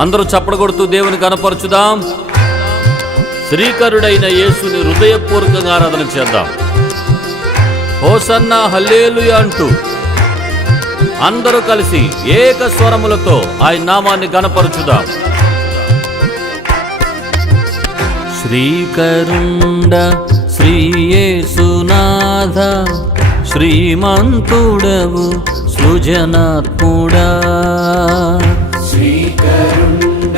అందరూ చప్పట్లు కొడుతూ దేవుని కనపరచుదాం. శ్రీకరుడైన యేసుని హృదయపూర్వకంగా ఆరాధన చేద్దాం. హోసన్నా హల్లెలూయా అంటూ అందరూ కలిసి ఏక స్వరములతో ఆయన నామాన్ని గణపరచుదాం. శ్రీకరుండ శ్రీ యేసునాథ, శ్రీమంతుడవు సృజనాత్ముడా. శ్రీకరుండ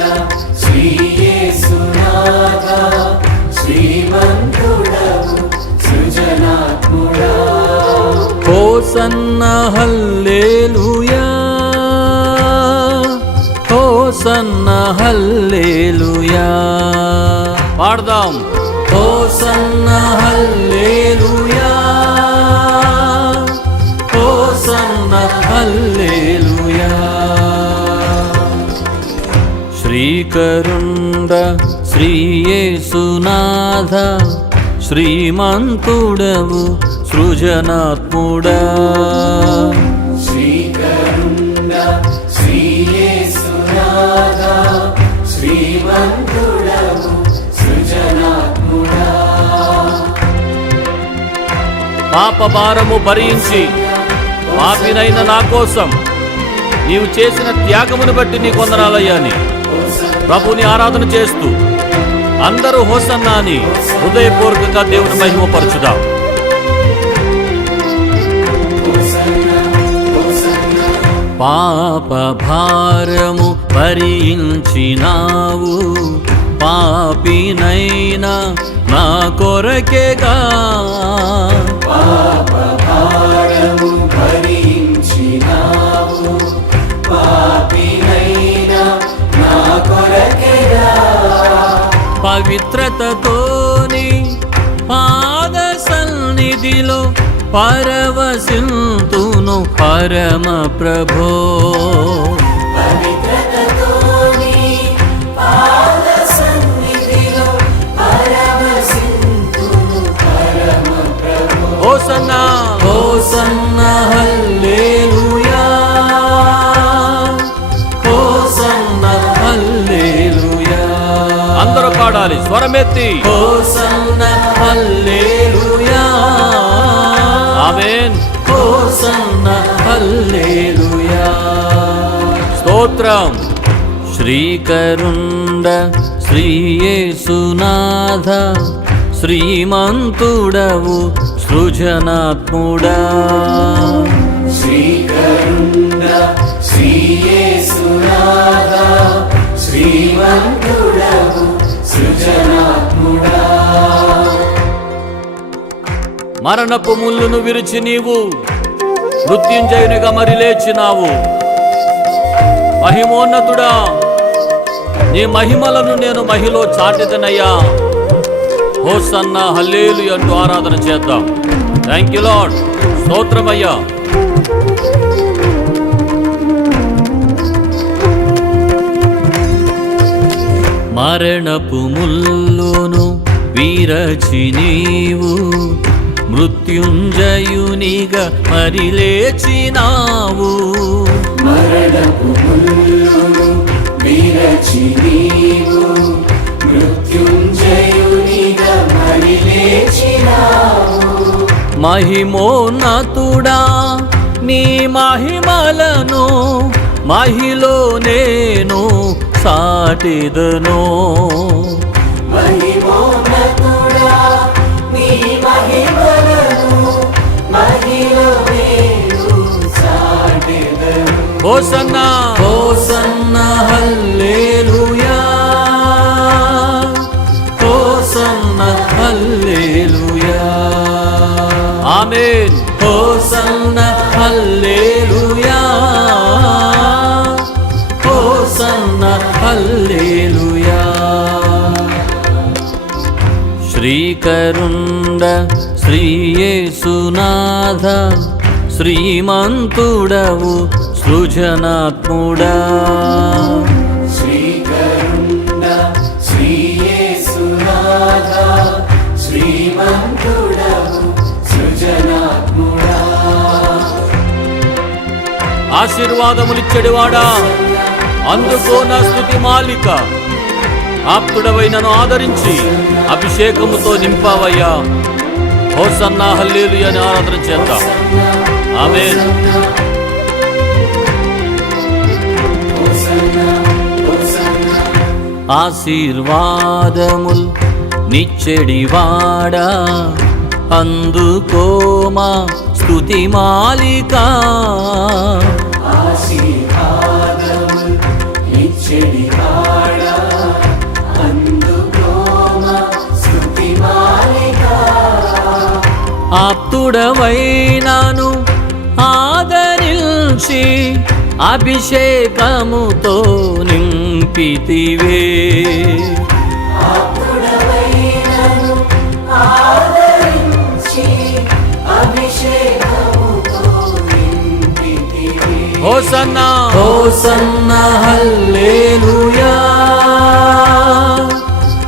శ్రీ యేసునాథ, శ్రీమంతుడవు సృజనాత్ముడా. హోసన్నా హల్లెలూయా, హోసన్నా హల్లెలూయా. పాడదాం. హోసన్నా హల్లెలూయా, హోసన్నా హల్లెలూయా. శ్రీకరుండ శ్రీ యేసునాథ, శ్రీమంతుడవు సృజనాత్ముడా. శ్రీకరుండ శ్రీ యేసునాథ, శ్రీమంతుడవు సృజనాత్ముడా. పాప భారము భరించి పాపినైన నా కోసం నీవు చేసిన త్యాగమును బట్టి నీ కొందనాలయ్యా అని ప్రభుని ఆరాధన చేస్తూ అందరూ హోసన్నా అని హృదయపూర్వకంగా దేవుని మహిమపరచుదాం. పాప భారము భరించినావు, పాపినైనా నా కొరకేగా. పాప భారము భరించినావు, పాపినైనా నా కొరకేగా. పవిత్రతతోని పాద సన్నిధిలో పరవశింతును పరమ ప్రభో. పవిత్రతతోని పాద సన్నిధిలో పరవశింతును పరమ ప్రభో. హోసన్నా హోసన్నా హల్లెలూయా, హోసన్నా హల్లెలూయా. అందరూ పాడాలి స్వరమెత్తి. హోసన్నా హల్లెలూయా, ఆమేన్. హోసన్నా హల్లెలూయా. స్తోత్రం. శ్రీకరుండ శ్రీ యేసునాథ, శ్రీమంతుడవు సృజనాత్ముడా. శ్రీకరుండ శ్రీ యేసునాథ, శ్రీమంతుడవు సృజనాత్ముడా. మరణపు ముళ్ళును విరిచి నీవు మృత్యుంజయునిగా మరి లేచినావు. మహిమోన్నతుడా, నీ మహిమలను నేను మహిలో చాటిదనయ్యా. హోసన్నా హల్లెలూయా అంటూ ఆరాధన చేద్దాం. Thank you lord. స్తోత్రమయ్యా. మరణపు ముల్లును విరచి నీవు మృత్యుంజయునిగా మరి లేచినావు. మరణపు ముల్లును విరచి నీవు మృత్యుంజయునిగా మరి లేచినావు. మహిమోన్నతుడా, నీ మహిమలను మహిలో నేను సాటిదను. మహిమోన్నతుడా, నీ మహిమలను మహిలో నేను సాటిదను. హోసన్నా హోసన్నా హల్లెలూయా, హోసన్నా హల్లెలూయా. ఆమేన్. హోసన్నా హల్లెలూయా, హోసన్నా హల్లెలూయా. శ్రీకరుండ శ్రీ యేసునాథ, శ్రీమంతుడవు సృజనాత్ముడా. శ్రీకరుండ శ్రీ యేసునాథ, శ్రీమంతుడవు సృజనాత్ముడా. ఆశీర్వాదములిచ్చెడివాడా, అందుకో నా స్తుతి మాలిక. ఆప్తుడవై నన్ను ఆదరించి అభిషేకముతో నింపావయ్యా. హోసన్నా హల్లెలూయా అని ఆరాధన చేద్దాం. ఆమేన్. ఆశీర్వాదముల్ నిచ్చెడివాడా, అందుకోమా స్తుతి మాలిక. ఆశీర్వాదముల్ నిచ్చెడివాడా, అందుకోమా స్తుతి మాలిక. ఆప్తుడవైనాను ఆదరించి అభిషేకముతో నింపితివే. ఆప్తుడవైనను ఆదరించి అభిషేకముతో నింపితివి. హోసన్నా హోసన్నా హల్లెలూయా,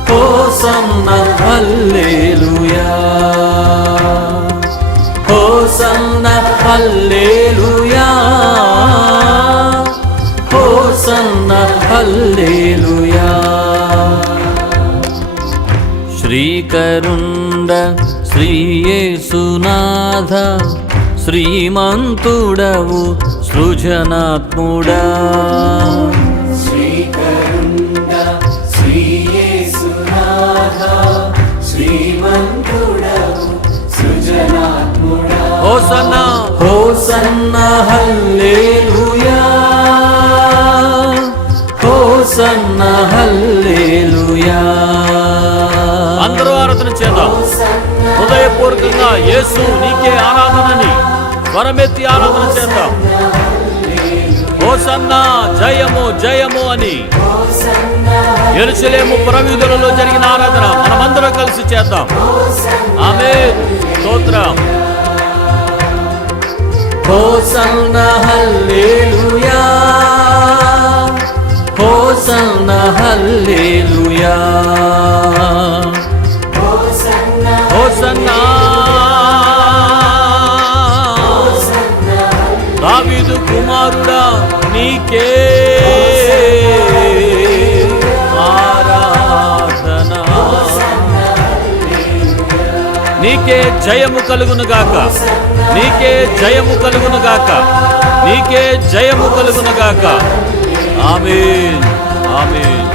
హోసన్నా హల్లెలూయా, హోసన్నా హల్లెలూయా, హోసన్నా హల్లెలూయా. శ్రీకరుండ శ్రీయేసునాథ, శ్రీమంతుడవు సృజనాత్ముడా. శ్రీకరుండ శ్రీయేసునాథ, శ్రీమంతుడవు సృజనాత్ముడా. హోసన్నా హోసన్నా హల్లెలూయా, హోసన్నా హల్లెలూయా. అందరూ ఆరాధన చేద్దాం. హృదయపూర్వకంగా యేసు నీకే ఆరాధనని స్వరమెత్తి ఆరాధన చేద్దాం. హోసన్నా జయము జయము అని యెరూషలేము పురవీధులలో జరిగిన ఆరాధన మనమందరం కలిసి చేద్దాం. ఆమేన్. స్తోత్రం. హోసన్నా హల్లెలూయా, హోసన్నా హల్లెలూయా, హోసన్నా. దావీదు కుమారుడా నీకే ఆరాధన. నీకే జయము కలుగునుగాక, నీకే జయము కలుగునుగాక, నీకే జయము కలుగునుగాక. ఆమేన్ ఆమేన్.